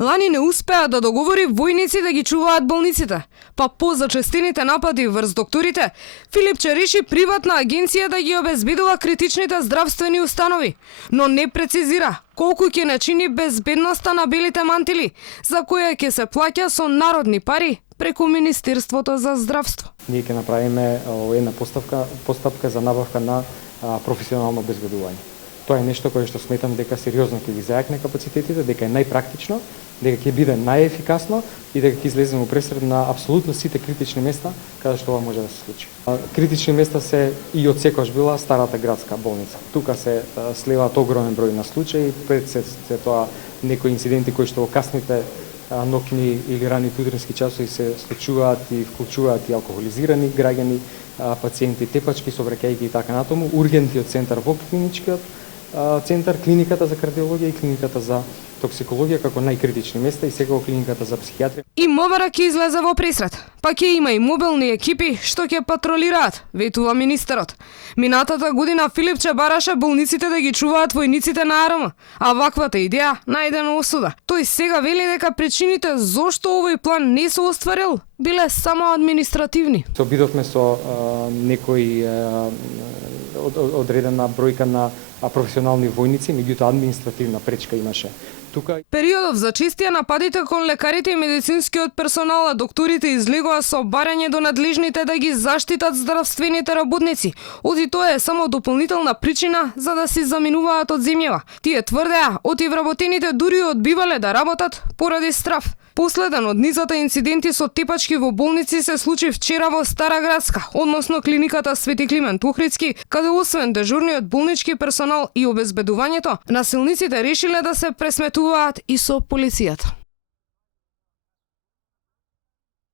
Лани не успеа да договори војници да ги чуваат болниците, па по зачестените напади врз докторите, Филипче реши приватна агенција да ги обезбедува критичните здравствени установи, но не прецизира колку ќе не чини безбедноста на белите мантили, за која ќе се плаќа со народни пари преку Министерството за здравство. Ние ќе направиме една постапка за набавка на професионално обезбедување. Тоа е нешто кое што сметам дека сериозно ќе ги зајакне капацитетите, дека е најпрактично, дека ќе биде најефикасно и дека ќе излеземе у пресред на апсолутно сите критични места каде што ова може да се случи. Критични места се и од секојаш била старата градска болница. Тука се сливаат огромен број на случаи, пред се тоа некои инциденти кои што во касните ноќни или раните утрински часови се случуваат и вклучуваат и алкохолизирани граѓани, пациенти тепачки, сообраќајки и така натаму, ургентниот центар во клиничкиот центар, клиниката за кардиологија и клиниката за токсикологија како најкритични места и секако клиниката за психијатрија. И МВР ќе излезе во пресред, па ќе има и мобилни екипи што ќе патролираат, ветува министерот. Минатата година Филипче бараше болниците да ги чуваат војниците на АРМ, а ваквата идеја најде на осуда. Тој сега вели дека причините зошто овој план не се остварил биле само административни. Се обидовме со некои одредена бројка на професионални војници, меѓутоа административна пречка имаше. Тука Периодов за честија нападите кон лекарите и медицинскиот персонал, а докторите излегоа со барање до надлежните да ги заштитат здравствените работници. Оти тоа е само дополнителна причина за да се заминуваат од земјава. Тие тврдеа, оти вработените дури одбивале да работат поради страф. Последен од низата инциденти со тепачки во болници се случи вчера во Стара Градска, односно клиниката Свети Климент Охридски, каде освен дежурниот болнички персонал и обезбедувањето, насилниците решиле да се пресметуваат и со полицијата.